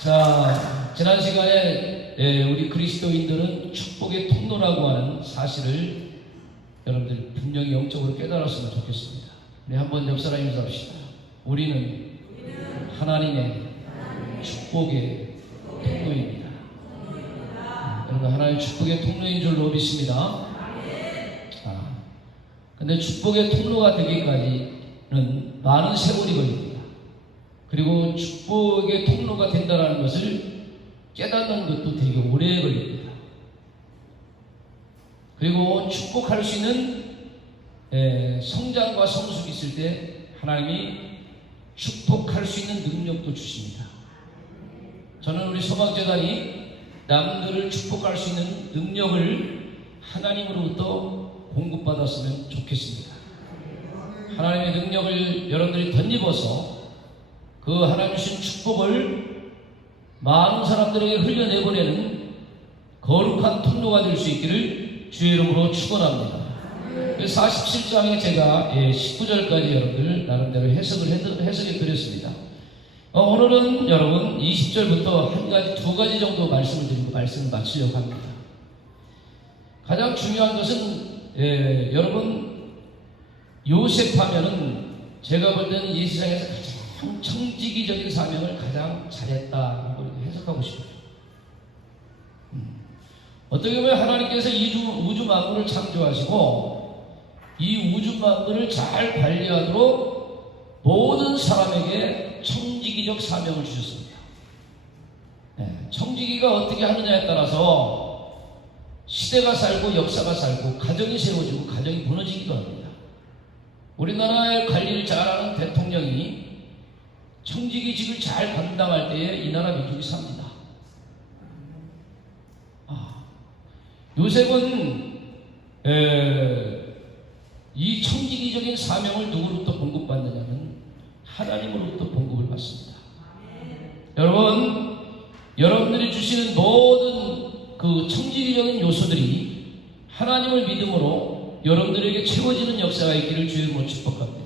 자, 지난 시간에 우리 그리스도인들은 축복의 통로라고 하는 사실을 여러분들이 분명히 영적으로 깨달았으면 좋겠습니다. 우리 한번 옆 사람 인사합시다. 우리는 하나님의 축복의 통로입니다. 여러분, 하나님의 축복의 통로인 줄로 믿습니다. 근데 축복의 통로가 되기까지는 많은 세월이 걸립니다. 그리고 축복의 통로가 된다는 것을 깨닫는 것도 되게 오래 걸립니다. 그리고 축복할 수 있는 성장과 성숙이 있을 때 하나님이 축복할 수 있는 능력도 주십니다. 저는 우리 소망재단이 남들을 축복할 수 있는 능력을 하나님으로부터 공급받았으면 좋겠습니다. 하나님의 능력을 여러분들이 덧입어서 그 하나님 주신 축복을 많은 사람들에게 흘려내보내는 거룩한 통로가 될 수 있기를 주의 이름으로 축원합니다. 47장에 제가 19절까지 여러분들 나름대로 해석해 드렸습니다. 오늘은 여러분 20절부터 두 가지 정도 말씀을 드리고 말씀을 마치려고 합니다. 가장 중요한 것은 여러분 요셉 하면은 제가 볼 때는 이 세상에서 가장 청지기적인 사명을 가장 잘했다, 이걸 해석하고 싶어요. 어떻게 보면 하나님께서 우주 만물을 창조하시고 이 우주 만물을 잘 관리하도록 모든 사람에게 청지기적 사명을 주셨습니다. 청지기가 어떻게 하느냐에 따라서 시대가 살고 역사가 살고 가정이 세워지고 가정이 무너지기도 합니다. 우리나라의 관리를 잘하는 대통령이 청지기직을 잘 감당할 때에 이 나라 민족이 삽니다. 요셉은 이 청지기적인 사명을 누구로부터 공급받느냐면 하나님으로부터 공급을 받습니다. 여러분, 여러분들이 주시는 모든 그 청지기적인 요소들이 하나님을 믿음으로 여러분들에게 채워지는 역사가 있기를 주의 이름으로 축복합니다.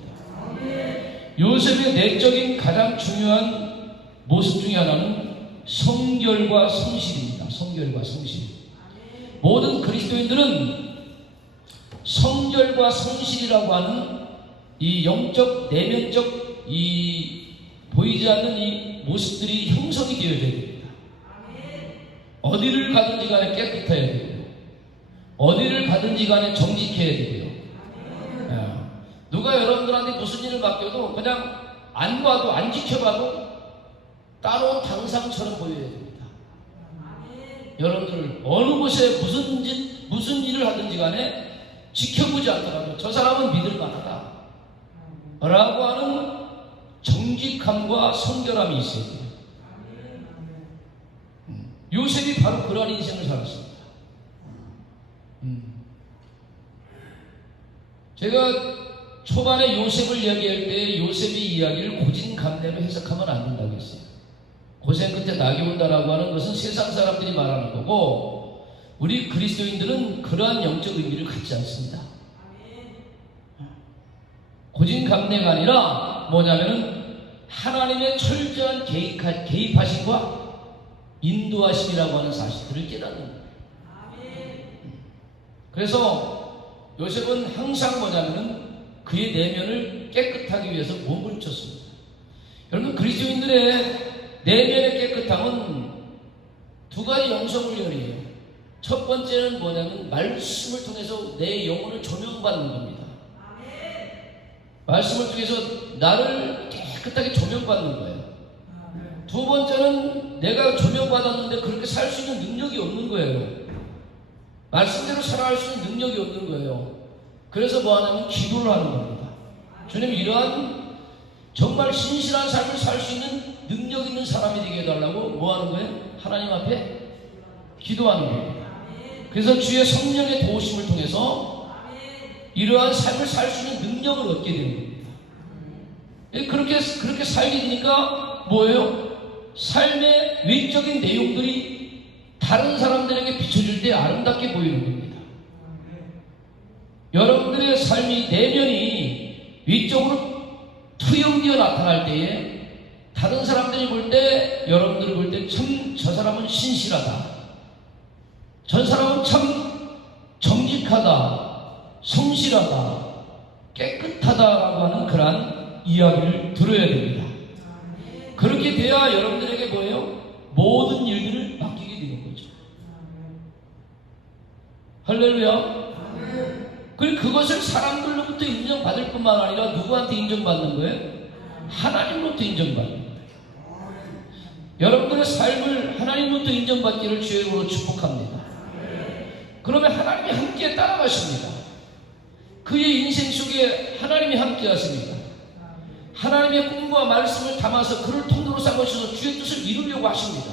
요셉의 내적인 가장 중요한 모습 중에 하나는 성결과 성실입니다. 성결과 성실. 모든 그리스도인들은 성결과 성실이라고 하는 이 영적, 내면적 이 보이지 않는 이 모습들이 형성이 되어야 됩니다. 어디를 가든지 간에 깨끗해야 되고요. 어디를 가든지 간에 정직해야 되고요. 누가 여러분들한테 무슨 일을 맡겨도 그냥 안 봐도 안 지켜봐도 따로 당상처럼 보여야 됩니다. 여러분들 어느 곳에 무슨 일을 하든지 간에 지켜보지 않더라도 저 사람은 믿을 만하다 라고 하는 정직함과 성결함이 있어야 돼요. 요셉이 바로 그러한 인생을 살았습니다. 제가 초반에 요셉을 이야기할 때 요셉의 이야기를 고진감래로 해석하면 안 된다고 했어요. 고생 끝에 낙이 온다라고 하는 것은 세상 사람들이 말하는 거고 우리 그리스도인들은 그러한 영적 의미를 갖지 않습니다. 고진감래가 아니라 뭐냐면은 하나님의 철저한 개입하심과 인도하심이라고 하는 사실들을 깨닫는 거예요. 그래서 요셉은 항상 뭐냐면은 그의 내면을 깨끗하기 위해서 몸부림쳤습니다. 여러분, 그리스도인들의 내면의 깨끗함은 두 가지 영성훈련이에요. 첫 번째는 뭐냐면 말씀을 통해서 내 영혼을 조명받는 겁니다. 말씀을 통해서 나를 깨끗하게 조명받는 거예요. 두 번째는 내가 조명받았는데 그렇게 살 수 있는 능력이 없는 거예요. 말씀대로 살아갈 수 있는 능력이 없는 거예요. 그래서 뭐 하냐면 기도를 하는 겁니다. 주님, 이러한 정말 신실한 삶을 살 수 있는 능력 있는 사람이 되게 해달라고 뭐 하는 거예요? 하나님 앞에 기도하는 겁니다. 그래서 주의 성령의 도우심을 통해서 이러한 삶을 살 수 있는 능력을 얻게 되는 겁니다. 그렇게 살게 되니까 뭐예요? 삶의 외적인 내용들이 다른 사람들에게 비춰질 때 아름답게 보이는 겁니다. 여러분들의 삶이 내면이 위적으로 투영되어 나타날 때에 다른 사람들이 볼 때, 여러분들이 볼 때 참 저 사람은 신실하다, 저 사람은 참 정직하다, 성실하다, 깨끗하다라고 하는 그러한 이야기를 들어야 됩니다. 그렇게 돼야 여러분들에게 뭐예요? 모든 일들을 맡기게 되는 거죠. 할렐루야. 그리고 그것을 사람들로부터 인정받을 뿐만 아니라 누구한테 인정받는 거예요? 하나님으로부터 인정받는 거예요. 여러분들의 삶을 하나님으로부터 인정받기를 주의 이름으로 축복합니다. 그러면 하나님이 함께 따라가십니다. 그의 인생 속에 하나님이 함께 하십니다. 하나님의 꿈과 말씀을 담아서 그를 통로로 삼으셔서 주의 뜻을 이루려고 하십니다.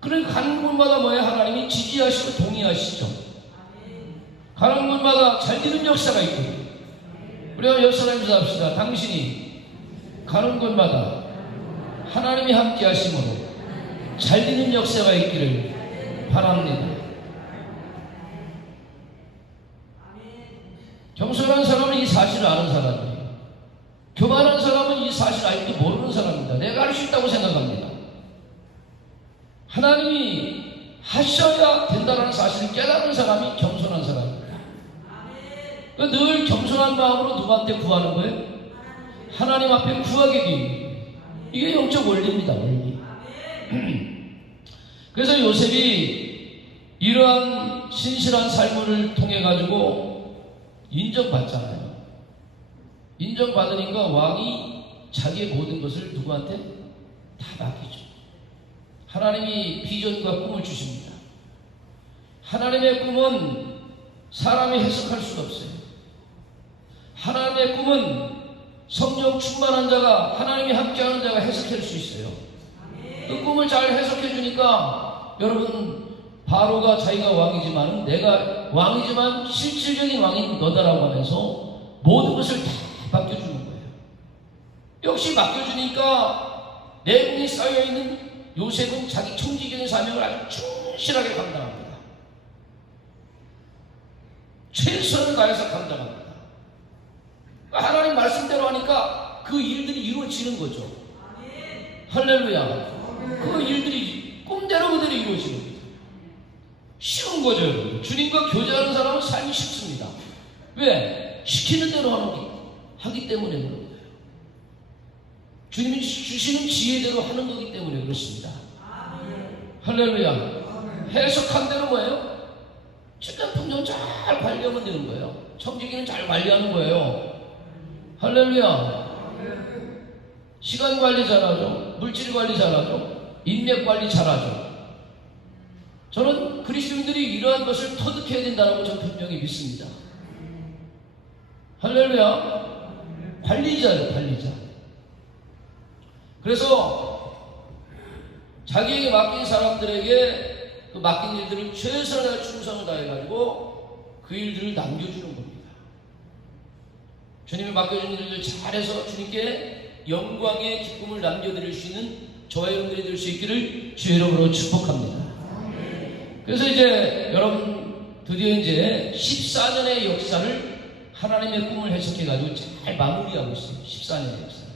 그러니까 가는 곳마다 뭐예요? 하나님이 지지하시고 동의하시죠. 가는 곳마다 잘 되는 역사가 있거든요. 우리가 역사하면서 합시다. 당신이 가는 곳마다 하나님이 함께 하심으로 잘 되는 역사가 있기를 바랍니다. 겸손한 사람은 이 사실을 아는 사람이에요. 교만한 사람은 이 사실을 아직도 모르는 사람입니다. 내가 할 수 있다고 생각합니다. 하나님이 하셔야 된다는 사실을 깨달은 사람이 겸손한 사람입니다. 늘 겸손한 마음으로 누구한테 구하는 거예요? 하나님 앞에 구하게 되는 거예요. 이게 영적 원리입니다. 원리. 그래서 요셉이 이러한 신실한 삶을 통해 가지고 인정받잖아요. 인정받으니까 왕이 자기의 모든 것을 누구한테 다 맡기죠. 하나님이 비전과 꿈을 주십니다. 하나님의 꿈은 사람이 해석할 수가 없어요. 하나님의 꿈은 성령 충만한 자가, 하나님이 함께하는 자가 해석할 수 있어요. 그 꿈을 잘 해석해 주니까 여러분, 바로가 자기가 왕이지만, 내가 왕이지만 실질적인 왕인 너다라고 하면서 모든 것을 다 맡겨주는 거예요. 역시 맡겨주니까 내공이 쌓여있는 요셉은 자기 청지기적인 사명을 아주 충실하게 감당합니다. 최선을 다해서 감당합니다. 하나님 말씀대로 하니까 그 일들이 이루어지는 거죠. 할렐루야. 그 일들이 꿈대로 그대로 이루어지는 거죠. 쉬운 거죠. 주님과 교제하는 사람은 삶이 쉽습니다. 왜? 시키는 대로 하기 때문에 그런 거예요. 주님이 주시는 지혜대로 하는 거기 때문에 그렇습니다. 할렐루야. 해석한 대로 뭐예요? 주변 풍경 잘 관리하면 되는 거예요. 청지기는 잘 관리하는 거예요. 할렐루야. 시간 관리 잘하죠. 물질 관리 잘하죠. 인맥 관리 잘하죠. 저는 그리스도인들이 이러한 것을 터득해야 된다고 저는 분명히 믿습니다. 할렐루야. 관리자예요. 관리자. 그래서 자기에게 맡긴 사람들에게 그 맡긴 일들을 최선을 다해 충성을 다해가지고 그 일들을 남겨주는 겁니다. 주님이 맡겨준 일을 잘해서 주님께 영광의 기쁨을 남겨드릴 수 있는 저와 여러분들이 될 수 있기를 주의 이름으로 축복합니다. 그래서 이제 여러분 드디어 이제 14년의 역사를 하나님의 꿈을 해석해가지고 잘 마무리하고 있어요. 14년의 역사.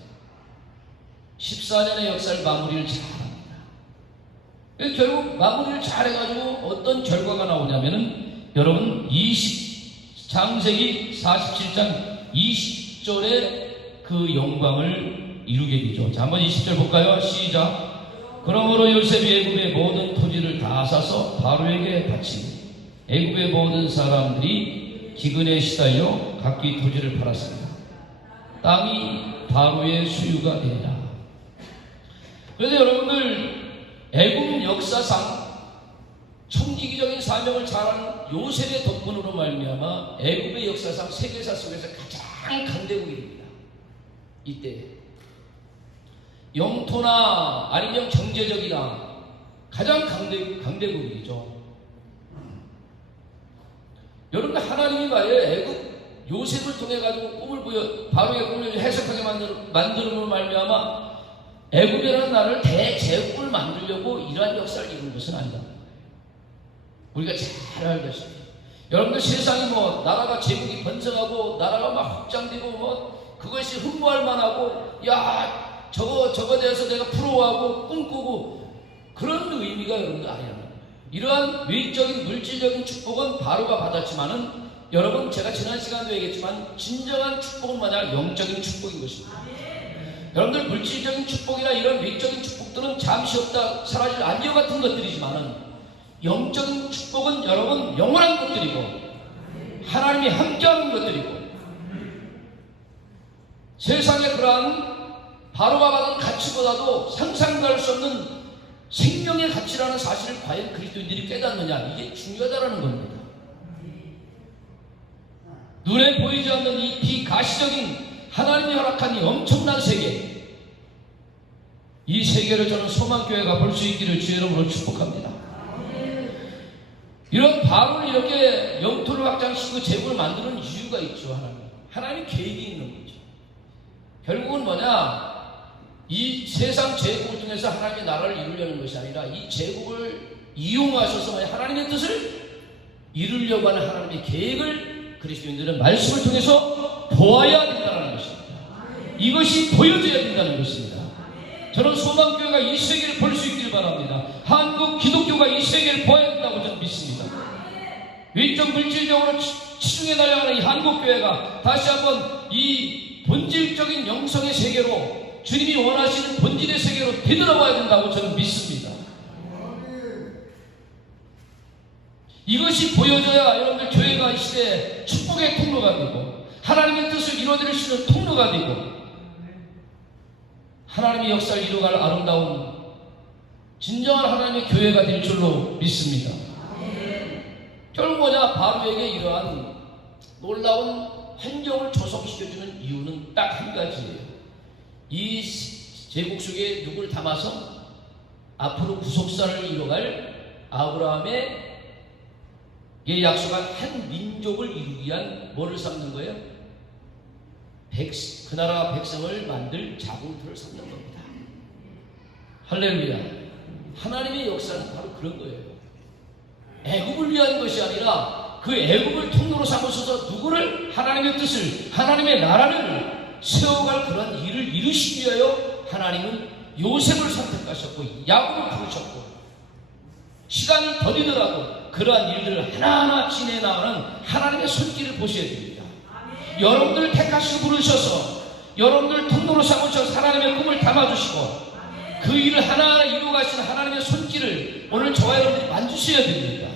14년의 역사를 마무리를 잘합니다. 결국 마무리를 잘해가지고 어떤 결과가 나오냐면은 여러분 창세기 47장 20절에 그 영광을 이루게 되죠. 자, 한번 20절 볼까요? 시작. 그러므로 요셉이 애굽의 모든 토지를 다 사서 바로에게 바치니 애굽의 모든 사람들이 기근에 시달려 각기 토지를 팔았습니다. 땅이 바로의 소유가 되니라. 그래서 여러분들 애굽 역사상 청지기적인 사명을 잘한 요셉의 덕분으로 말미암아 애굽의 역사상 세계사 속에서 가장 강대국입니다. 이때 영토나 아니면 경제적이나 가장 강대국이죠. 여러분 하나님이 말이에요. 애굽 요셉을 통해 가지고 꿈을 바로의 꿈을 해석하게 만들음으로 말미암아 애굽이라는 나라를 대제국을 만들려고 이러한 역사를 이룬 것은 아니다. 우리가 잘 알다시피 여러분들 세상이 뭐 나라가 제국이 번성하고 나라가 막 확장되고 뭐 그것이 흠모할 만하고 야 저거 저거 대해서 내가 부러워하고 꿈꾸고 그런 의미가 여러분들 아니라는 거예요. 이러한 외적인 물질적인 축복은 바로가 받았지만은 여러분, 제가 지난 시간도 얘기했지만 진정한 축복은 뭐냐? 영적인 축복인 것입니다. 여러분들 물질적인 축복이나 이런 외적인 축복들은 잠시 없다 사라질 안개 같은 것들이지만은 영적인 축복은 여러분 영원한 것들이고 하나님이 함께하는 것들이고 세상의 그러한 바로가 받은 가치보다도 상상도 할 수 없는 생명의 가치라는 사실을 과연 그리스도인들이 깨닫느냐, 이게 중요하다는 겁니다. 눈에 보이지 않는 이 비가시적인 하나님이 허락한 이 엄청난 세계, 이 세계를 저는 소망교회가 볼 수 있기를 주의 이름으로 축복합니다. 이런 바로를 이렇게 영토를 확장시키고 제국을 만드는 이유가 있죠. 하나님 계획이 있는 거죠. 결국은 뭐냐, 이 세상 제국을 통해서 하나님의 나라를 이루려는 것이 아니라 이 제국을 이용하셔서 하나님의 뜻을 이루려고 하는 하나님의 계획을 그리스도인들은 말씀을 통해서 보아야 된다는 것입니다. 이것이 보여져야 된다는 것입니다. 저는 소망교회가 이 세계를 볼 수 있기를 바랍니다. 한국 기독교가 이 세계를 보아야 된다고 저는 믿습니다. 외적 물질적으로 치중해 나가는 이 한국교회가 다시 한번 이 본질적인 영성의 세계로, 주님이 원하시는 본질의 세계로 되돌아와야 된다고 저는 믿습니다. 이것이 보여져야 여러분들 교회가 이 시대에 축복의 통로가 되고 하나님의 뜻을 이루어드릴 수 있는 통로가 되고 하나님의 역사를 이루어갈 아름다운 진정한 하나님의 교회가 될 줄로 믿습니다. 결국 뭐냐, 바로에게 이러한 놀라운 환경을 조성시켜주는 이유는 딱 한 가지예요. 이 제국 속에 누구를 담아서 앞으로 구속사를 이뤄갈 아브라함의 약속한 한 민족을 이루기 위한 뭐를 삼는 거예요? 그 나라 백성을 만들 자궁틀을 삼는 겁니다. 할렐루야. 하나님의 역사는 바로 그런 거예요. 애굽을 위한 것이 아니라 그 애굽을 통로로 삼으셔서 누구를, 하나님의 뜻을, 하나님의 나라를 세워갈 그런 일을 이루시기 위하여 하나님은 요셉을 선택하셨고 야곱을 부르셨고, 시간이 더디더라도 그러한 일들을 하나하나 지내 나가는 하나님의 손길을 보셔야 됩니다. 여러분들 택하시고 부르셔서 여러분들 통로로 삼으셔서 하나님의 꿈을 담아주시고 그 일을 하나하나 이루어가시는 하나님의 손길을 오늘 저와 여러분들이 만주셔야 됩니다.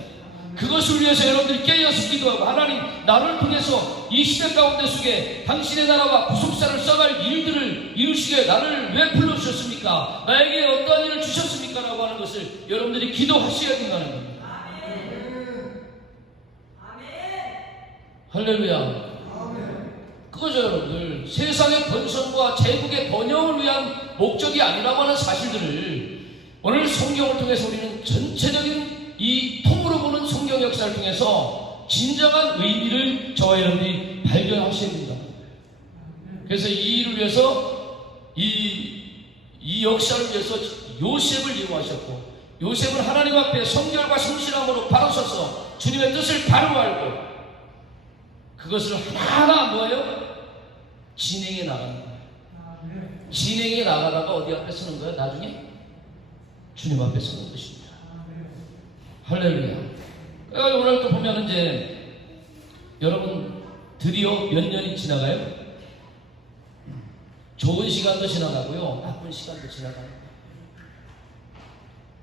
그것을 위해서 여러분들이 깨어서 기도하고, 하나님, 나를 통해서 이 시대 가운데 속에 당신의 나라와 구속사를 써갈 일들을 이루시기에 나를 왜 불러주셨습니까? 나에게 어떠한 일을 주셨습니까? 라고 하는 것을 여러분들이 기도하셔야 된다는 겁니다. 할렐루야. 그거죠, 여러분들. 세상의 번성과 제국의 번영을 위한 목적이 아니라고 하는 사실들을 오늘 성경을 통해서 우리는 전체적인 이 통으로 보는 성경 역사를 통해서 진정한 의미를 저와 여러분들이 발견하셔야 된다. 그래서 이 일을 위해서 이 역사를 위해서 요셉을 이용하셨고, 요셉은 하나님 앞에 성결과 성실함으로 바로 서서 주님의 뜻을 바로 알고 그것을 하나하나 뭐예요? 진행해 나가는 거예요. 진행해 나가다가 어디 앞에 서는 거예요? 나중에 주님 앞에 서는 것입니다. 할렐루야. 오늘 또 보면 이제 여러분 드디어 몇 년이 지나가요? 좋은 시간도 지나가고요, 나쁜 시간도 지나가요.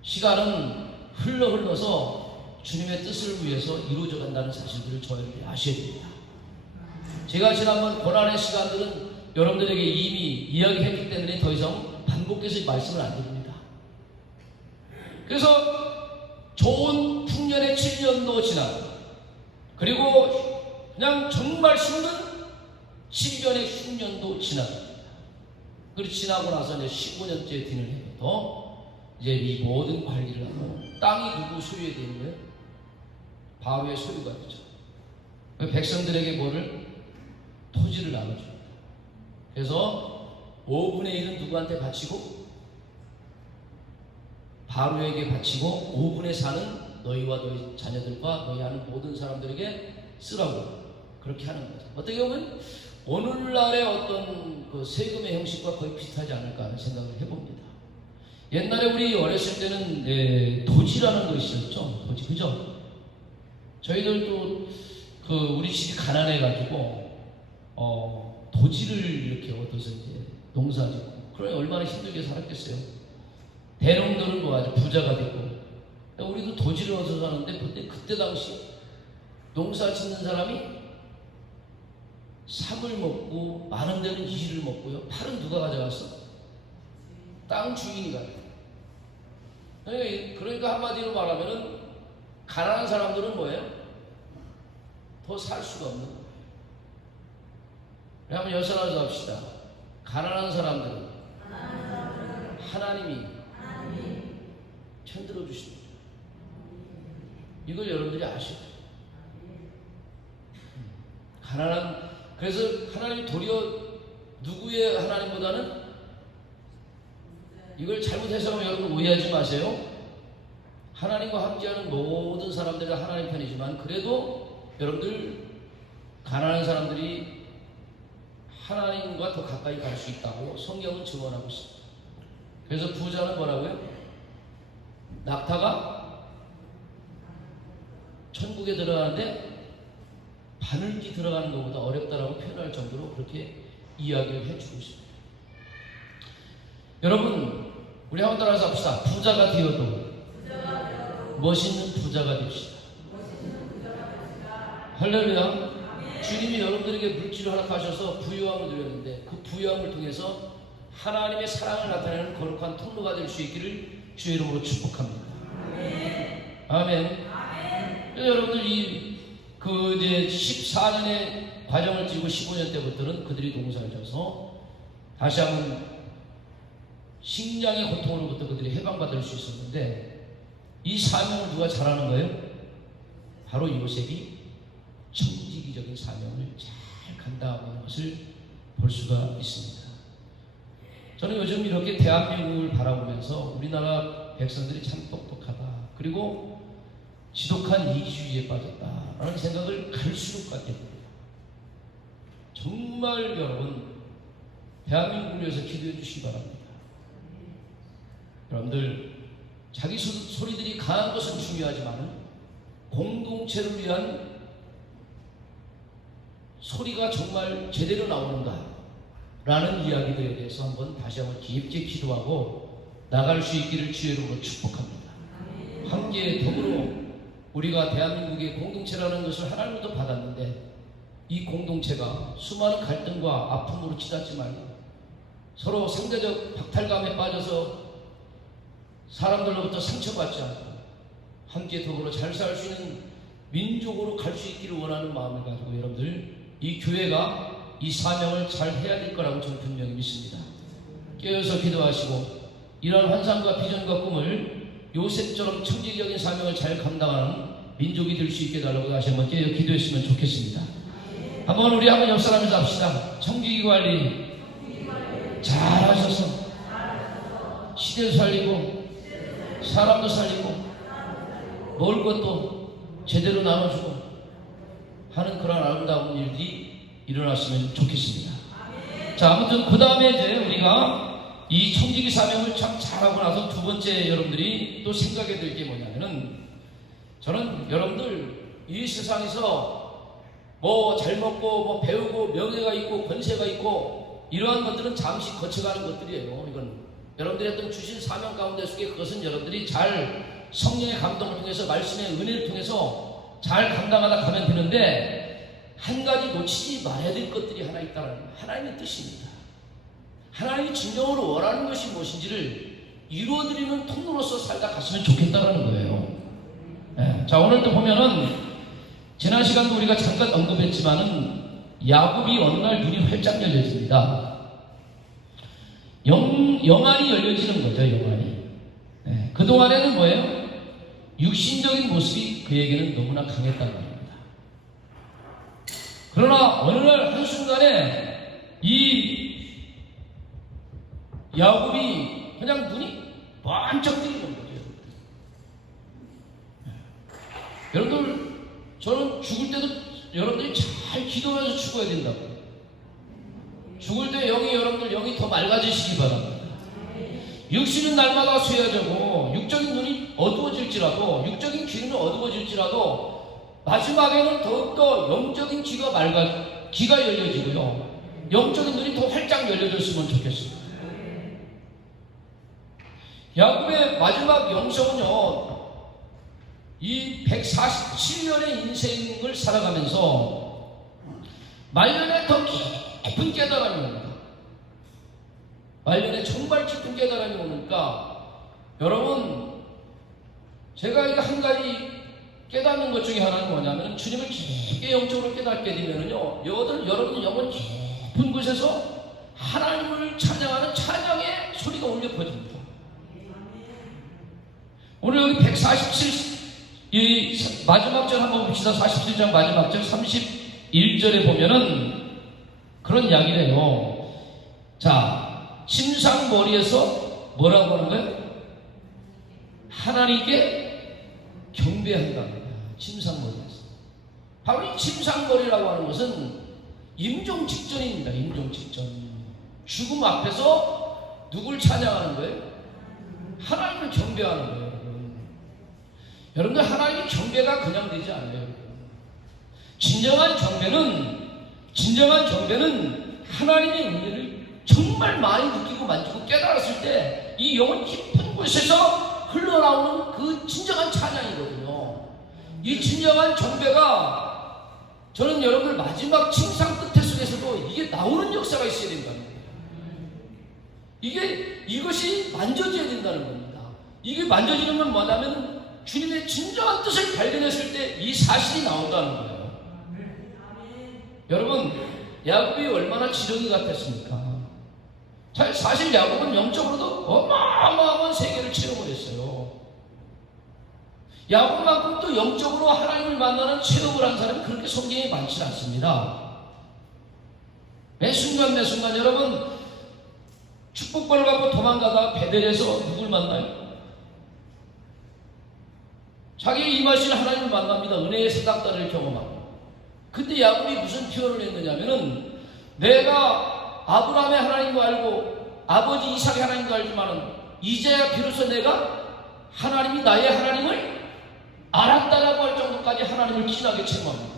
시간은 흘러서 주님의 뜻을 위해서 이루어져 간다는 사실들을 저희들이 아셔야 됩니다. 제가 지난번 고난의 시간들은 여러분들에게 이미 이야기했기 때문에 더 이상 반복해서 말씀을 안 드립니다. 그래서 좋은 풍년의 7년도 지나고, 그리고 그냥 정말 힘든 7년의 흉년도 지나갑니다. 그리고 지나고 나서 이제 15년째 뒤를 해도 이제 이 모든 관리를 하고, 땅이 누구 소유에 되는 거예요? 바로의 소유가 되죠. 백성들에게 뭐를? 토지를 나눠줍니다. 그래서 5분의 1은 누구한테 바치고, 바로에게 바치고 5분의 4는 너희와 너희 자녀들과 너희 하는 모든 사람들에게 쓰라고 그렇게 하는 거죠. 어떻게 보면 오늘날의 어떤 그 세금의 형식과 거의 비슷하지 않을까 하는 생각을 해봅니다. 옛날에 우리 어렸을 때는 도지라는 것이 있었죠. 도지, 그죠? 저희들도 그 우리 집이 가난해가지고 도지를 이렇게 얻어서 이제 농사짓고, 그러니 얼마나 힘들게 살았겠어요. 대농들은 뭐 아주 부자가 됐고, 우리도 도지를 얻어서 사는데 그때 당시 농사 짓는 사람이 삽을 먹고 많은 데는 이를 먹고요. 팔은 누가 가져갔어? 땅 주인이 가져갔어. 그러니까 한마디로 말하면은 가난한 사람들은 뭐예요? 더 살 수가 없는 거예요. 한번 열사나서 합시다. 가난한 사람들은 하나님이 편들어 주십니다. 이걸 여러분들이 아셔야 돼요. 그래서 하나님이 도리어 누구의 하나님보다는, 이걸 잘못 해석하면 여러분 오해하지 마세요. 하나님과 함께하는 모든 사람들이 하나님 편이지만, 그래도 여러분들 가난한 사람들이 하나님과 더 가까이 갈 수 있다고 성경은 증언하고 있습니다. 그래서 부자는 뭐라고요? 낙타가 천국에 들어가는데 바늘기 들어가는 것보다 어렵다라고 표현할 정도로 그렇게 이야기를 해주고 있습니다. 여러분, 우리 한번 따라서 합시다. 부자가 되어도 멋있는 부자가 됩시다. 할렐루야. 주님이 여러분들에게 물질을 허락하셔서 부유함을 드렸는데, 그 부유함을 통해서 하나님의 사랑을 나타내는 거룩한 통로가 될 수 있기를 주의 이름으로 축복합니다. 아멘. 여러분들 이제 14년의 과정을 지고 15년 때부터는 그들이 농사를 져서 다시 한번 식량의 고통으로부터 그들이 해방받을 수 있었는데, 이 사명을 누가 잘하는 거예요? 바로 요셉이 청지기적인 사명을 잘 감당하고 있는 것을 볼 수가 있습니다. 저는 요즘 이렇게 대한민국을 바라보면서 우리나라 백성들이 참 똑똑하다, 그리고 지독한 이기주의에 빠졌다라는 생각을 갈수록 갖게 됩니다. 정말 여러분, 대한민국을 위해서 기도해 주시기 바랍니다. 여러분들, 자기 소리들이 강한 것은 중요하지만 공동체를 위한 소리가 정말 제대로 나오는가 라는 이야기들에 대해서 다시 한번 깊게 기도하고 나갈 수 있기를 주의 이름으로 축복합니다. 함께 더불어 우리가 대한민국의 공동체라는 것을 하나님으로부터 받았는데, 이 공동체가 수많은 갈등과 아픔으로 치닫지 말고 서로 상대적 박탈감에 빠져서 사람들로부터 상처받지 않고 함께 더불어 잘 살 수 있는 민족으로 갈 수 있기를 원하는 마음을 가지고 여러분들, 이 교회가 이 사명을 잘 해야 될 거라고 저는 분명히 믿습니다. 깨어서 기도하시고 이러한 환상과 비전과 꿈을 요셉처럼 청지기적인 사명을 잘 감당하는 민족이 될 수 있게 해달라고 다시 한번 깨어 기도했으면 좋겠습니다. 한번 우리 옆 사람에서 합시다. 청지기 관리 잘 하셔서 시대도 살리고 사람도 살리고 먹을 것도 제대로 나눠주고 하는 그런 아름다운 일들이 일어났으면 좋겠습니다. 자, 아무튼 그 다음에 이제 우리가 이 청지기 사명을 참 잘하고 나서 두 번째 여러분들이 또 생각해야 될 게 뭐냐면은, 저는 여러분들 이 세상에서 뭐 잘 먹고 뭐 배우고 명예가 있고 권세가 있고 이러한 것들은 잠시 거쳐가는 것들이에요. 이건 여러분들이 어떤 주신 사명 가운데 속에, 그것은 여러분들이 잘 성령의 감동을 통해서 말씀의 은혜를 통해서 잘 감당하다 가면 되는데, 한 가지 놓치지 말아야 될 것들이 하나 있다는 하나님의 뜻입니다. 하나님이 진정으로 원하는 것이 무엇인지를 이루어드리는 통로로서 살다 갔으면 좋겠다는 거예요. 네. 자, 오늘 또 보면은 지난 시간도 우리가 잠깐 언급했지만은 야곱이 어느 날 눈이 활짝 열려집니다. 영안이 열려지는 거죠, 영안이. 네. 그동안에는 뭐예요? 육신적인 모습이 그에게는 너무나 강했다는 겁니다. 그러나 어느 날 한순간에 이 야곱이 그냥 눈이 번쩍 뜨이는 거죠. 여러분들, 저는 죽을 때도 여러분들이 잘 기도하면서 죽어야 된다고. 죽을 때 여러분들 영이 더 맑아지시기 바랍니다. 육신은 날마다 쇠해지고 육적인 눈이 어두워질지라도, 육적인 귀는 어두워질지라도 마지막에는 더욱더 영적인 귀가 열려지고요, 영적인 눈이 더 활짝 열려졌으면 좋겠습니다. 야곱의 마지막 영성은요, 이 147년의 인생을 살아가면서 말년에 더 깊은 깨달음이 옵니다. 말년에 정말 깊은 깨달음이 오니까, 여러분, 제가 이거 한 가지 깨닫는 것 중에 하나는 뭐냐면, 주님을 깊게 영적으로 깨닫게 되면은요, 여러분 영혼 깊은 곳에서 하나님을 찬양하는 찬양의 소리가 울려 퍼집니다. 오늘 여기 147, 이 마지막 절 한번 봅시다. 47장 마지막 절 31절에 보면은 그런 이야기를 해요. 자, 침상머리에서 뭐라고 하는 거예요? 하나님께 경배한다는 거예요. 침상머리에서. 바로 이 침상머리라고 하는 것은 임종 직전입니다. 임종 직전. 죽음 앞에서 누굴 찬양하는 거예요? 하나님을 경배하는 거예요. 여러분들, 하나님의 경배가 그냥 되지 않아요. 진정한 경배는 하나님의 은혜를 정말 많이 느끼고 만지고 깨달았을 때 이 영혼 깊은 곳에서 흘러나오는 그 진정한 찬양이거든요. 이 진정한 경배가, 저는 여러분들 마지막 침상 끝에 속에서도 이게 나오는 역사가 있어야 된다는 거예요. 이것이 만져져야 된다는 겁니다. 이게 만져지는 건 뭐냐면 주님의 진정한 뜻을 발견했을 때 이 사실이 나온다는 거예요. 여러분, 야곱이 얼마나 지렁이 같았습니까? 사실 야곱은 영적으로도 어마어마한 세계를 체험을 했어요. 야곱만큼 또 영적으로 하나님을 만나는 체험을 한 사람이 그렇게 성경에 많지 않습니다. 매 순간 여러분, 축복권을 갖고 도망가다 베델에서 누굴 만나요? 자기의 임하신 하나님을 만납니다. 은혜의 사닥다리를 경험합니다. 근데 야곱이 무슨 표현을 했느냐면은, 내가 아브라함의 하나님도 알고 아버지 이삭의 하나님도 알지만은 이제야 비로소 내가 하나님이 나의 하나님을 알았다라고 할 정도까지 하나님을 기나게 체험합니다.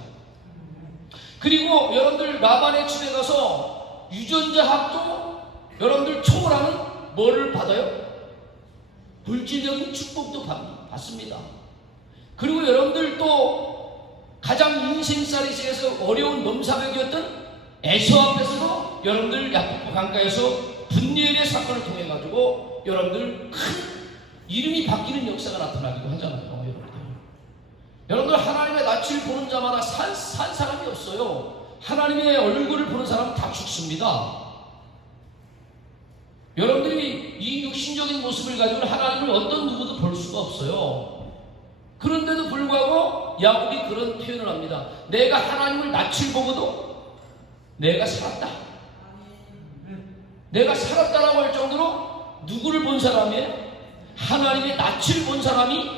그리고 여러분들, 라반의 집에 가서 유전자 합도 여러분들 초월하는 뭐를 받아요? 물질적인 축복도 받습니다. 그리고 여러분들 또 가장 인생살이 중에서 어려운 넘사벽이었던 에서 앞에서도 여러분들 야코보 강가에서 분리엘의 사건을 통해 가지고 여러분들 큰 이름이 바뀌는 역사가 나타나기도 하잖아요. 여러분들 하나님의 낯을 보는 자마다 산 사람이 없어요. 하나님의 얼굴을 보는 사람은 다 죽습니다. 여러분들이 이 육신적인 모습을 가지고 하나님을 어떤 누구도 볼 수가 없어요. 그런데도 불구하고 야곱이 그런 표현을 합니다. 내가 하나님을 낯을 보고도 내가 살았다. 내가 살았다라고 할 정도로 누구를 본 사람이에요? 하나님의 낯을 본 사람이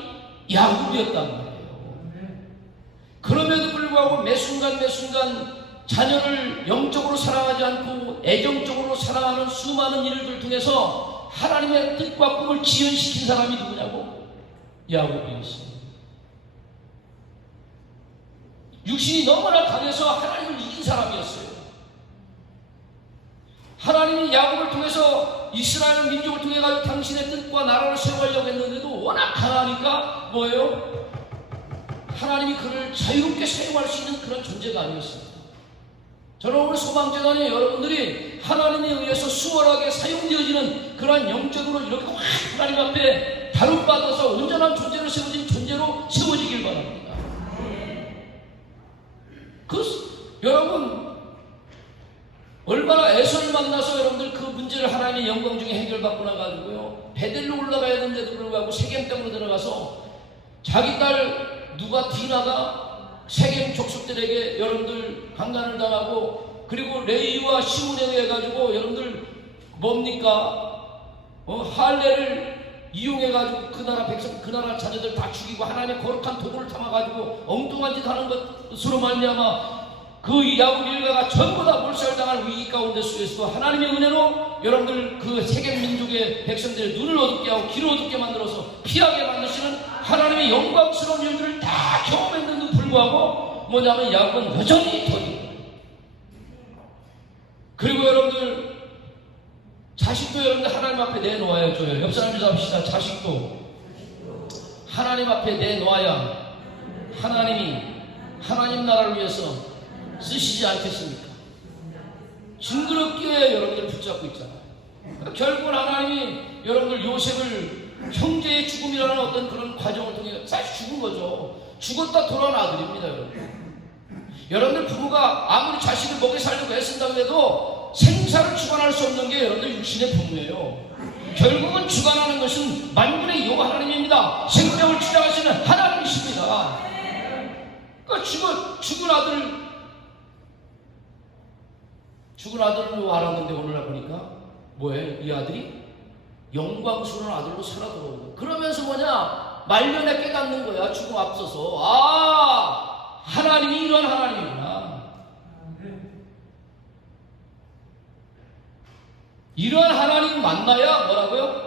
야곱이었단 말이에요. 그럼에도 불구하고 매 순간 자녀를 영적으로 사랑하지 않고 애정적으로 사랑하는 수많은 일들을 통해서 하나님의 뜻과 꿈을 지연시킨 사람이 누구냐고? 야곱이었어요. 육신이 너무나 강해서 하나님을 이긴 사람이었어요. 하나님이 야곱을 통해서 이스라엘 민족을 통해 가지고 당신의 뜻과 나라를 세워가려고 했는데도 워낙 강하니까 뭐예요? 하나님이 그를 자유롭게 사용할 수 있는 그런 존재가 아니었습니다. 저는 오늘 소망재단에 여러분들이 하나님에 의해서 수월하게 사용되어지는 그러한 영적으로 이렇게 확 하나님 앞에 다름받아서 온전한 존재로 세워진 존재로 세워지길 바랍니다. 여러분, 얼마나 에서를 만나서 여러분들 그 문제를 하나님의 영광 중에 해결받고 나가지고요, 베델로 올라가야 되는데도 불구하고 세겜 땅으로 들어가서 자기 딸 누가 디나가 세겜 족속들에게 여러분들 강간을 당하고, 그리고 레이와 시몬에 의해 가지고 여러분들 뭡니까? 할례를 이용해 가지고 그 나라 백성, 그 나라 자녀들 다 죽이고 하나님의 거룩한 도구를 담아 가지고 엉뚱한 짓 하는 것으로 말미암아 그 야곱 일가가 전부 다 몰살당할 위기 가운데 속에서도 하나님의 은혜로 여러분들 그 세계 민족의 백성들의 눈을 어둡게 하고 귀를 어둡게 만들어서 피하게 만드시는 하나님의 영광스러운 일들을 다 경험했는데도 불구하고 뭐냐면 야곱은 여전히 더디. 그리고 여러분들 자식도 여러분들 하나님 앞에 내놓아야 줘요. 옆 사람 잡읍시다. 자식도 하나님 앞에 내놓아야 하나님이 하나님 나라를 위해서 쓰시지 않겠습니까? 징그럽게 여러분들 붙잡고 있잖아요. 결국은 하나님이 여러분들 요셉을 형제의 죽음이라는 어떤 그런 과정을 통해 사실 죽은 거죠. 죽었다 돌아온 아들입니다, 여러분. 여러분들 부모가 아무리 자식을 먹여 살려고 애쓴다고 해도 생사를 주관할 수 없는 게 여러분들 육신의 부모예요. 결국은 주관하는 것은 만군의 여호와 하나님입니다. 생명을 주장하시는 하나님이십니다. 그러니까 죽은 아들로 알았는데 오늘날 보니까 뭐예요? 이 아들이 영광스러운 아들로 살아 돌아오는 거야. 그러면서 뭐냐? 말년에 깨닫는 거야. 죽음 앞서서. 아, 하나님이 이런 하나님이구나. 이런 하나님 만나야 뭐라고요?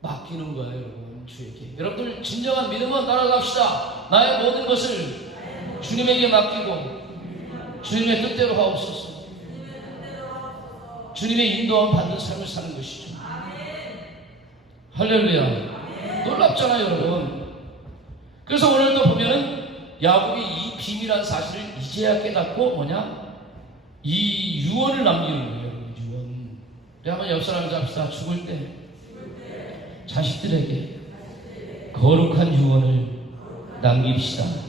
맡기는 거예요, 여러분. 주에게. 여러분들 진정한 믿음은 따라갑시다. 나의 모든 것을 주님에게 맡기고 주님의 뜻대로 하옵소서. 주님의 인도함 받는 삶을 사는 것이죠. 할렐루야. 놀랍잖아요, 여러분. 그래서 오늘도 보면은 야곱이 이 비밀한 사실을 이제야 깨닫고 뭐냐? 이 유언을 남기는 거예요, 여러분. 유언. 우리 한번 옆 사람을 잡시다. 죽을 때 자식들에게 거룩한 유언을 남깁시다.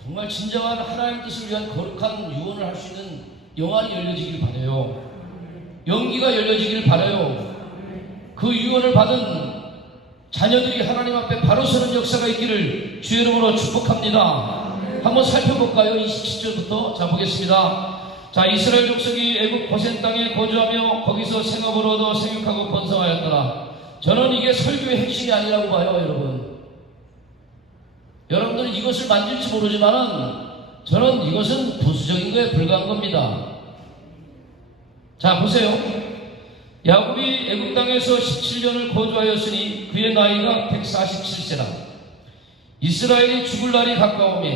정말 진정한 하나님 뜻을 위한 거룩한 유언을 할 수 있는 영안이 열려지길 바라요. 용기가 열려지길 바라요. 그 유언을 받은 자녀들이 하나님 앞에 바로 서는 역사가 있기를 주의 이름으로 축복합니다. 한번 살펴볼까요? 27절부터. 자, 보겠습니다. 자, 이스라엘 족속이 애굽 고센 땅에 거주하며 거기서 생업을 얻어 생육하고 번성하였더라. 저는 이게 설교의 핵심이 아니라고 봐요, 여러분. 여러분들은 이것을 만질지 모르지만은 저는 이것은 부수적인 거에 불과한 겁니다. 자, 보세요. 야곱이 애굽 땅에서 17년을 거주하였으니 그의 나이가 147세라. 이스라엘이 죽을 날이 가까우며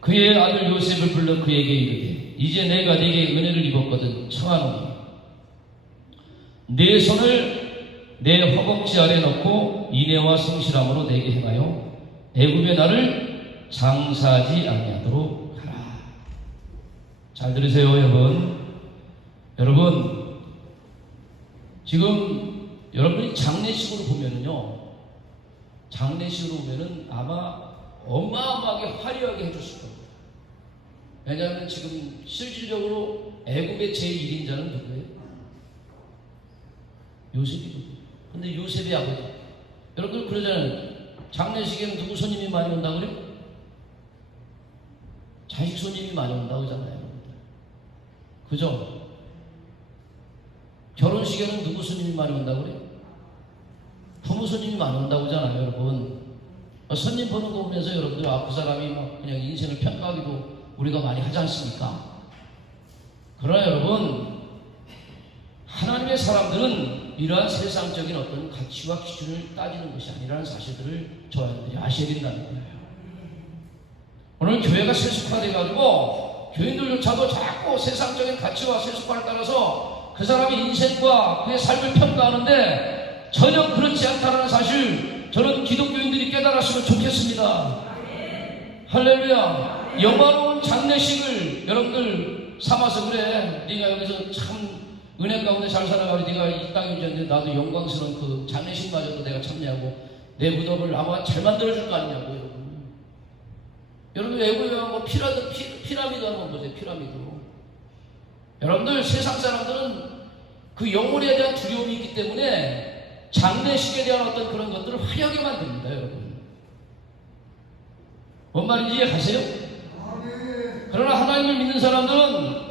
그의 아들 요셉을 불러 그에게 이르되 이제 내가 네게 은혜를 입었거든 청하노니 내 손을 내 허벅지 아래 넣고 인애와 성실함으로 내게 행하여 애굽의 나를 장사하지 아니하도록 하라. 잘 들으세요, 여러분. 여러분, 지금 여러분이 장례식으로 보면은요, 장례식으로 보면은 아마 어마어마하게 화려하게 해줬을 겁니다. 왜냐하면 지금 실질적으로 애굽의 제1인자는 누구예요? 요셉이거든요. 근데 요셉의 아버지. 여러분 그러잖아요. 장례식에는 누구 손님이 많이 온다고 그래요? 자식 손님이 많이 온다고 하잖아요. 그죠? 결혼식에는 누구 손님이 많이 온다고 그래요? 부모 손님이 많이 온다고 하잖아요, 여러분. 손님 보는 거 보면서 여러분들, 그 사람이 막 그냥 인생을 평가하기도 우리가 많이 하지 않습니까? 그러나 여러분, 하나님의 사람들은 이러한 세상적인 어떤 가치와 기준을 따지는 것이 아니라는 사실들을 저희들이 아셔야 된다는 거예요. 오늘 교회가 세속화돼가지고 교인들조차도 자꾸 세상적인 가치와 세속화를 따라서 그 사람의 인생과 그의 삶을 평가하는데 전혀 그렇지 않다는 사실, 저는 기독교인들이 깨달았으면 좋겠습니다. 할렐루야. 영화로운 장례식을 여러분들 삼아서 그래, 네가 여기서 참 은혜 가운데 잘 살아가고 네가 이 땅에 있는데 나도 영광스러운 그 장례식마저도 내가 참여하고 내 무덤을 아마 잘 만들어줄 거 아니냐고, 여러분. 여러분 외국에 가면 피라미드 한번 보세요. 피라미드. 여러분들 세상 사람들은 그 영혼에 대한 두려움이 있기 때문에 장례식에 대한 어떤 그런 것들을 화려하게 만듭니다, 여러분. 뭔 말인지 이해하세요? 그러나 하나님을 믿는 사람들은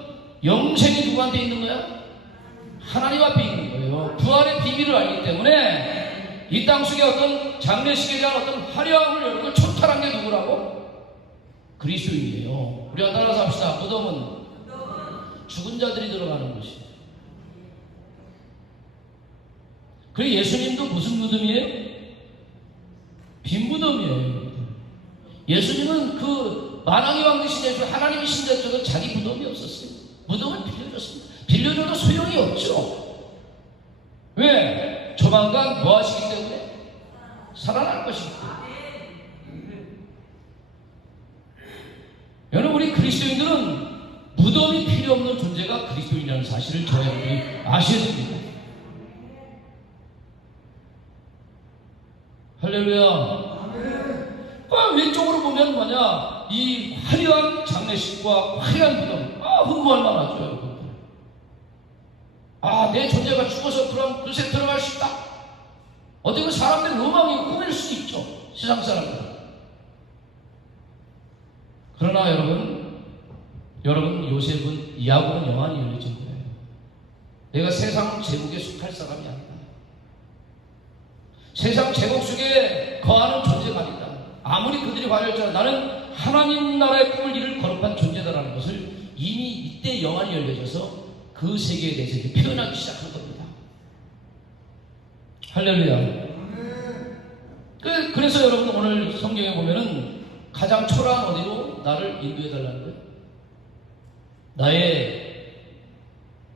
영생이 누구한테 있는 거야? 하나님 앞에 있는 거예요. 부활의 비밀을 알기 때문에 이 땅 속에 어떤 장례식에 대한 어떤 화려함을 여러분 초탈한 게 누구라고? 그리스도인이에요. 우리가 따라서 합시다. 무덤은 죽은 자들이 들어가는 곳이에요. 그리고 예수님도 무슨 무덤이에요? 빈 무덤이에요. 예수님은 그 만왕의 왕 되신 예수, 하나님이 신자적은 자기 무덤이 없었어요. 무덤을 빌려줬습니다. 빌려줘도 소용이 없죠. 왜? 조만간 뭐 하시기 때문에? 살아날 것이기 때문에. 여러분, 우리 그리스도인들은 무덤이 필요 없는 존재가 그리스도인이라는 사실을 저희 아셔야 됩니다. 할렐루야. 왼쪽으로 보면 뭐냐, 이 화려한 장례식과 화려한 무덤, 흥분할 만하죠, 여러분들. 내 존재가 죽어서 그럼 그곳에 들어갈 수 있다. 어떻게 사람들의 로망이 꾸밀 수도 있죠, 세상 사람들. 그러나 여러분 요셉은 야곱은 영안이 열려진 거예요. 내가 세상 제국에 속할 사람이 아니다. 세상 제국 속에 거하는 존재가 아니다. 아무리 그들이 화려했잖아. 나는 하나님 나라의 꿈을 이룰 거룩한 존재다라는 것을 이미 이때 영안이 열려져서 그 세계에 대해서 이렇게 표현하기 시작한 겁니다. 할렐루야. 그래서 여러분 오늘 성경에 보면은 가장 초라한 어디로 나를 인도해달라는 거예요. 나의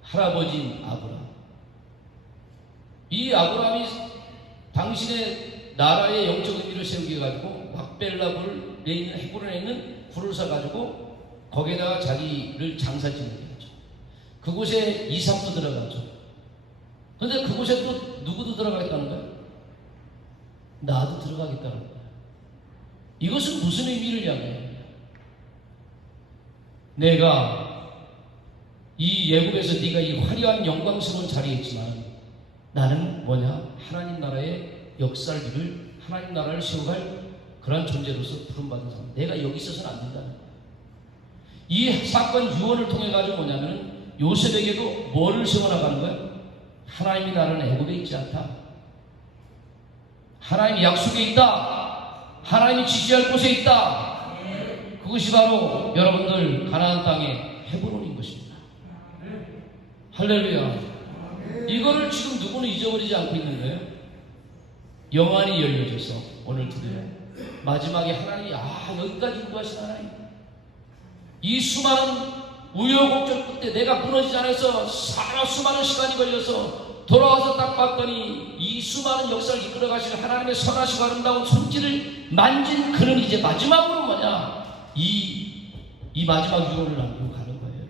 할아버지인 아브라함. 이 아브라함이 당신의 나라의 영적 의미를 세우게 해가지고 막벨라굴에 있는 헤브론에 있는 굴을 사가지고 거기에다가 자기를 장사 짓는 거죠. 그곳에 이삭도 들어가죠. 그런데 그곳에 또 누구도 들어가겠다는 거예요? 나도 들어가겠다는 거예요. 이것은 무슨 의미를 향해요? 내가 이 예굽에서 네가 이 화려한 영광스러운 자리에 있지만 나는 뭐냐? 하나님 나라의 역사를 이룰, 하나님 나라를 세워갈 그런 존재로서 부름받은 사람. 내가 여기 있어서는 안 된다는 거예요. 이 사건 유언을 통해 가지고 뭐냐면 요셉에게도 뭐를 세워나가는 거예요? 하나님이 나라는 애굽에 있지 않다. 하나님이 약속에 있다. 하나님이 지시할 곳에 있다. 그것이 바로 여러분들 가나안 땅의 헤브론인 것입니다. 할렐루야. 이거를 지금 누구는 잊어버리지 않고 있는 거예요. 영안이 열려져서 오늘 드디어 마지막에 하나님이 여기까지 인도하신 하나님, 이 수많은 우여곡절 끝에 내가 무너지지 않아서 수많은 시간이 걸려서 돌아와서 딱 봤더니 이 수많은 역사를 이끌어 가시는 하나님의 선하시고 아름다운 손길을 만진 그는 이제 마지막으로 뭐냐, 이 마지막 유언을 남기고 가는 거예요.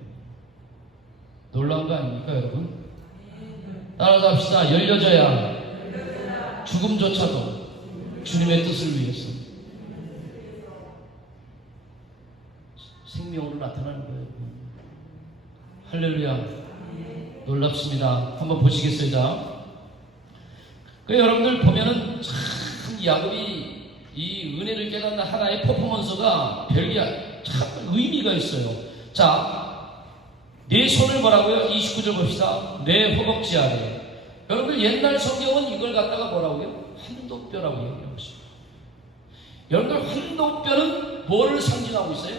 놀라운 거 아닙니까 여러분? 따라서 합시다. 열려져야 죽음조차도 주님의 뜻을 위해서 생명으로 나타나는 거예요. 할렐루야. 놀랍습니다. 한번 보시겠어요? 자, 여러분들 보면은 참 야곱이 이 은혜를 깨닫는 하나의 퍼포먼스가 별게 참 의미가 있어요. 자, 내 손을 뭐라고요? 29절 봅시다. 내 허벅지 아래. 여러분들 옛날 성경은 이걸 갖다가 뭐라고요? 환도뼈라고 얘기하고 있습니다. 여러분들 환도뼈는 뭐를 상징하고 있어요?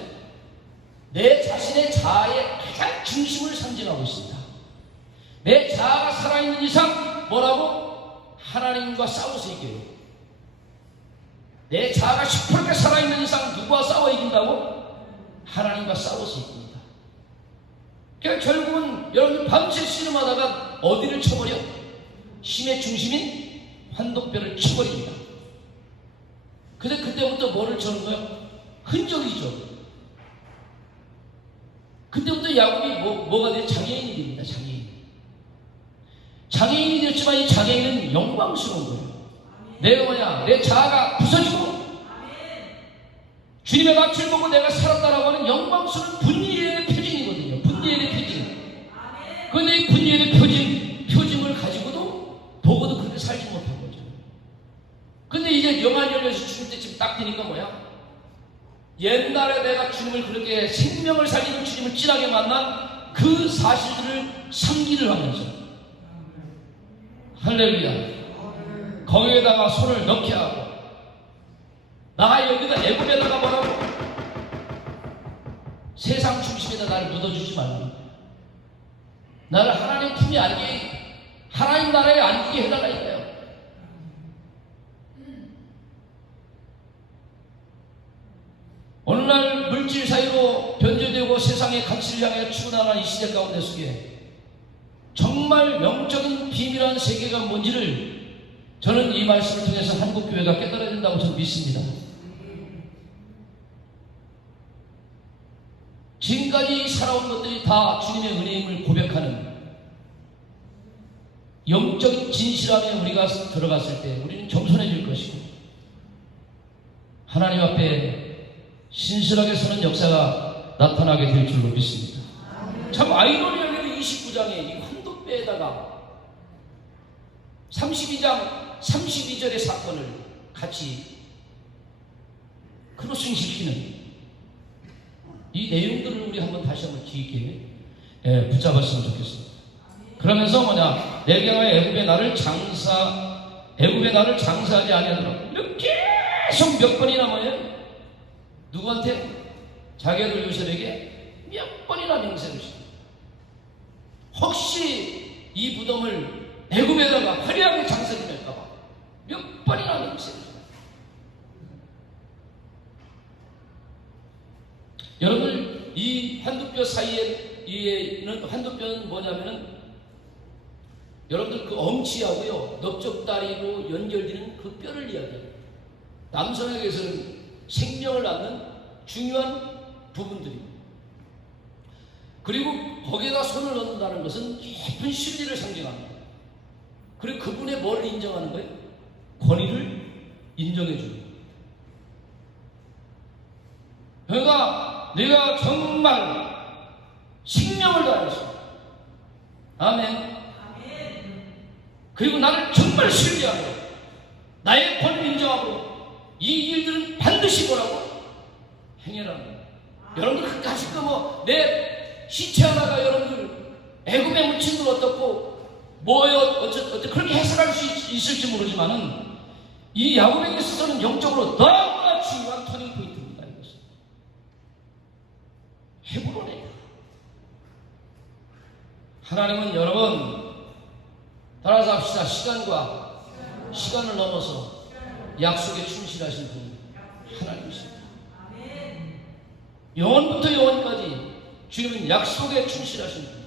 내 자신의 자아의 가장 중심을 상징하고 있습니다. 내 자아가 살아있는 이상 뭐라고? 하나님과 싸워서 이겨요. 내 자아가 10% 살아있는 이상 누구와 싸워 이긴다고? 하나님과 싸워서 이깁니다. 그러니까 결국은 여러분 밤새 씨름하다가 어디를 쳐버려? 힘의 중심인 환도뼈를 쳐버립니다. 근데 그때부터 뭐를 쳐는 거예요? 흔적이죠. 그때부터 야곱이 뭐가 돼요? 장애인이 됩니다. 장애인이 되었지만 이 장애인은 영광스러운 거예요. 내가 뭐냐? 내 자아가 부서지고 주님의 낯을 보고 내가 살았다라고 하는 영광스러운 분리의 표징이거든요. 분리의 표징. 그런데 이 분리의 표징을 가지고도 보고도 그렇게 살지 못한 거죠. 근데 이제 영안이 열려서 죽을 때쯤 딱 되니까 뭐야? 옛날에 내가 주님을 그렇게 생명을 살리는 주님을 진하게 만난 그 사실들을 상기를 하면서 할렐루야. 거기에다가 손을 넣게 하고 나 여기다 애굽에다가 뭐라고? 세상 중심에다 나를 묻어주지 말고 나를 하나님 품에 안기게, 하나님 나라에 안기게 해달라 이거예요. 오늘날 물질 사이로 변제되고 세상의 가치를 향해 추구나가는 이 시대 가운데 속에 정말 영적인 비밀한 세계가 뭔지를 저는 이 말씀을 통해서 한국교회가 깨달아야 된다고 저는 믿습니다. 지금까지 살아온 것들이 다 주님의 은혜임을 고백하는 영적인 진실함에 우리가 들어갔을 때 우리는 겸손해질 것이고 하나님 앞에 신실하게 서는 역사가 나타나게 될 줄로 믿습니다. 참 아이러니하게도 29장에 이 환도뼈에다가 32장 32절의 사건을 같이 크로싱시키는 이 내용들을 우리 다시 한번 깊게 붙잡았으면 좋겠습니다. 그러면서 뭐냐, 내가 애굽의 나를 장사하지 아니하더라고. 계속 몇 번이나 뭐예요? 누구한테? 자기 아들 요셉에게 몇 번이나 맹세를 시킵니다. 혹시 이 무덤을 애굽에다가 화려하게 장사될까봐 몇 번이나 맹세를 시킵니다. 여러분, 이 환두뼈 사이에는 환두뼈는 뭐냐면은 여러분들 그 엄치하고요 넓적다리로 연결되는 그 뼈를 이야기해요. 남성에게서는 생명을 낳는 중요한 부분들입니다. 그리고 거기에다 손을 넣는다는 것은 깊은 심리를 상징합니다. 그리고 그분의 뭐를 인정하는 거예요? 권위를 인정해 주는 거예요. 그러니까 내가 정말 생명을 다했어. 아멘. 그리고 나를 정말 신뢰하고 나의 권위를 인정하고 이 일들은 반드시 뭐라고? 행해라는 거예요. 여러분들 그까짓 내 시체 하나가 여러분들 애굽에 묻힌 건 어떻고 어떻게 그렇게 해석할 수 있을지 모르지만은 이 야곱에게 있어서는 영적으로 너무나 중요한 터닝 포인트입니다. 이것은 헤브론에 하나님은 여러분 따라서 합시다. 시간을 넘어서 약속에 충실하신 분 하나님이십니다. 영원부터 영원까지 주님은 약속에 충실하신 분.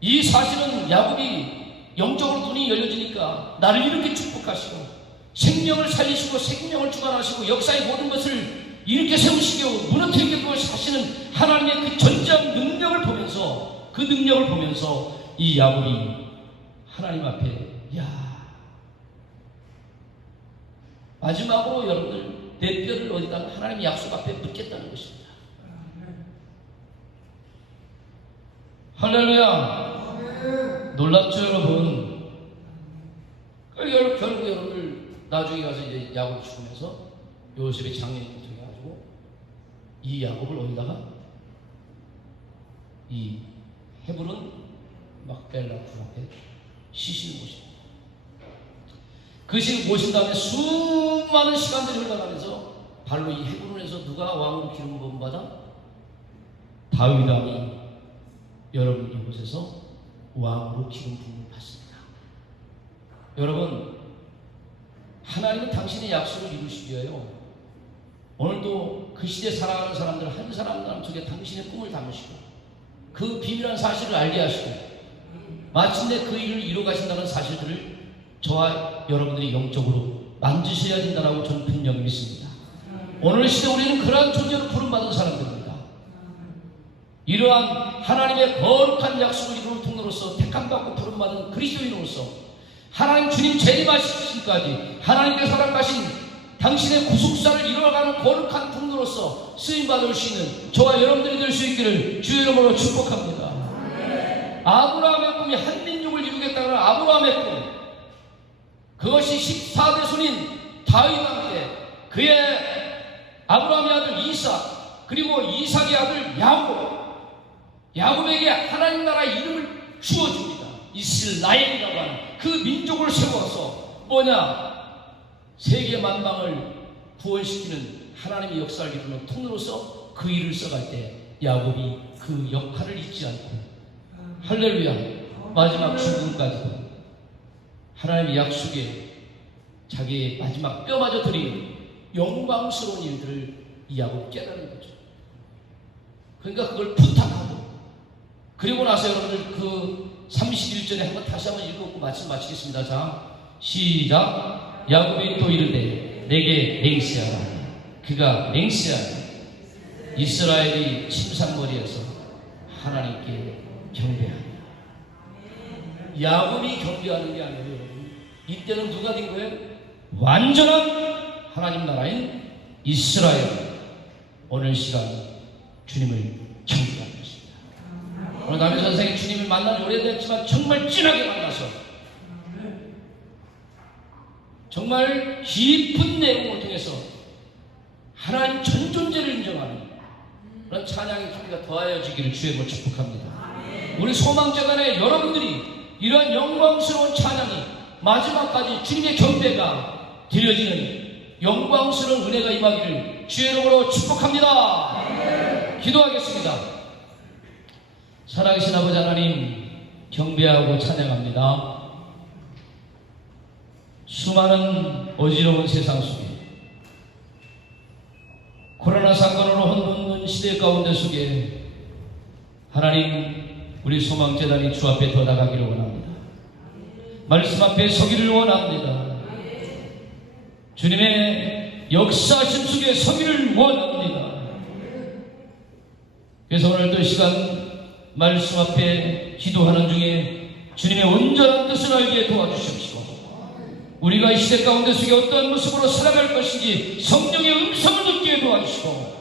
이 사실은 야곱이 영적으로 눈이 열려지니까 나를 이렇게 축복하시고 생명을 살리시고 생명을 주관하시고 역사의 모든 것을 이렇게 세우시고 무너뜨리게 하시는 하나님의 그 전지한 능력을 보면서 이 야곱이 하나님 앞에 마지막으로 여러분들 내 뼈를 어디다 하나님 약속 앞에 묻겠다는 것입니다. 할렐루야. 놀랍죠 여러분. 결국 여러분들 나중에 가서 이제 야곱 죽으면서 요셉의 장례를 통해가지고 이 야곱을 어디다가 이 헤브론 막벨라 굴 앞에 시신을 모십니다. 그 시를 모신 다음에 수많은 시간들이 흘러가면서 바로 이 헤브론에서 누가 왕으로 기름 부음 받아? 다윗 왕이 여러분 이곳에서 왕으로 기름 부음을 받습니다. 여러분, 하나님은 당신의 약속을 이루시기 위하여 오늘도 그 시대에 살아가는 사람들 한 사람 속에 당신의 꿈을 담으시고 그 비밀한 사실을 알게 하시고 마침내 그 일을 이루어 가신다는 사실들을 저와 여러분들이 영적으로 만지셔야 된다고 저는 분명히 믿습니다. 오늘 시대 우리는 그러한 존재로 부름받은 사람들입니다. 이러한 하나님의 거룩한 약속을 이루는 통로로서 택함받고 부름받은 그리스도인으로서 하나님 주님 재림하시기까지 하나님께서 허락하신 당신의 구속사를 이루어가는 거룩한 통로로서 쓰임받을 수 있는 저와 여러분들이 될 수 있기를 주의 이름으로 축복합니다. 아브라함의 꿈이 한 민족을 이루겠다는 아브라함의 꿈, 그것이 14대 손인 다윗과 함께 그의 아브라함의 아들 이삭 그리고 이삭의 아들 야곱에게 하나님 나라 이름을 주어줍니다. 이스라엘이라고 하는 그 민족을 세워서 세계 만방을 구원시키는 하나님의 역사를 이루는 통로로서 그 일을 써갈 때 야곱이 그 역할을 잊지 않고 할렐루야 마지막 죽음까지도 하나님의 약속에 자기의 마지막 뼈마저 드리는 영광스러운 일들을 이 야곱 깨달은 거죠. 그러니까 그걸 부탁하고 그리고 나서 여러분들 그 31절에 한번 다시 한번 읽고 말씀 마치겠습니다. 자 시작. 야곱이 또 이르되 내게 맹세하라. 그가 맹세하라. 이스라엘이 침상머리에서 하나님께 경배하라. 야곱이 경배하는 게 아니에요, 여러분. 이때는 누가 된 거예요? 완전한 하나님 나라인 이스라엘. 오늘 시간 주님을 경배하는 것입니다. 오늘 남의 선생이 주님을 만난 지 오래됐지만 정말 진하게 만나서 정말 깊은 내용을 통해서 하나님 전존재를 인정하는 그런 찬양의 소리가 더하여지기를 주의 모 축복합니다. 우리 소망재단의 여러분들이 이러한 영광스러운 찬양이 마지막까지 주님의 경배가 드려지는 영광스러운 은혜가 임하기를 주의 이름으로 축복합니다. 기도하겠습니다. 살아계신 아버지 하나님 경배하고 찬양합니다. 수많은 어지러운 세상 속에 코로나 상관으로 혼돈된 시대 가운데 속에 하나님 우리 소망재단이 주 앞에 더 나가기를 원합니다. 말씀 앞에 서기를 원합니다. 주님의 역사심 속에 서기를 원합니다. 그래서 오늘도 이 시간 말씀 앞에 기도하는 중에 주님의 온전한 뜻을 알게 도와주십시오. 우리가 이 시대 가운데 속에 어떠한 모습으로 살아갈 것인지 성령의 음성을 듣게 도와주시고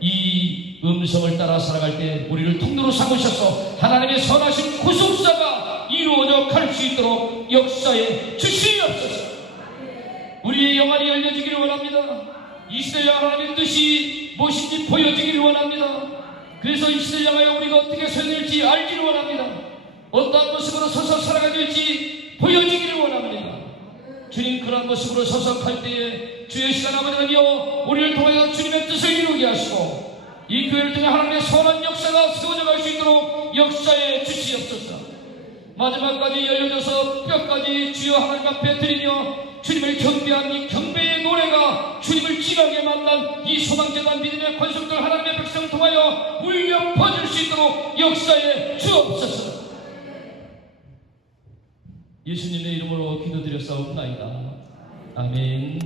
이 음성을 따라 살아갈 때 우리를 통로로 삼으셔서 하나님의 선하신 구속사가 이루어져 갈 수 있도록 역사에 주시옵소서. 우리의 영안이 열려지기를 원합니다. 이 시대에 하나님의 뜻이 무엇인지 보여지기를 원합니다. 그래서 이 시대를 향하여 우리가 어떻게 서야 될지 알기를 원합니다. 어떠한 모습으로 서서 살아가야 될지 보여지기를 원합니다. 주님 그런 모습으로 서서 갈 때에 주의 시간 아버지 하나님이여 우리를 통하여 주님의 뜻을 이루게 하시고 이 교회를 통해 하나님의 선한 역사가 세워져 갈 수 있도록 역사에 주시옵소서. 마지막까지 열려져서 뼈까지 주여 하나님 앞에 드리며 주님을 경배한 이 경배의 노래가 주님을 진하게 만난 이 소망재단 믿음의 권속들 하나님의 백성을 통하여 울려 퍼질 수 있도록 역사에 주옵소서. 예수님의 이름으로 기도드렸사옵나이다. 아멘.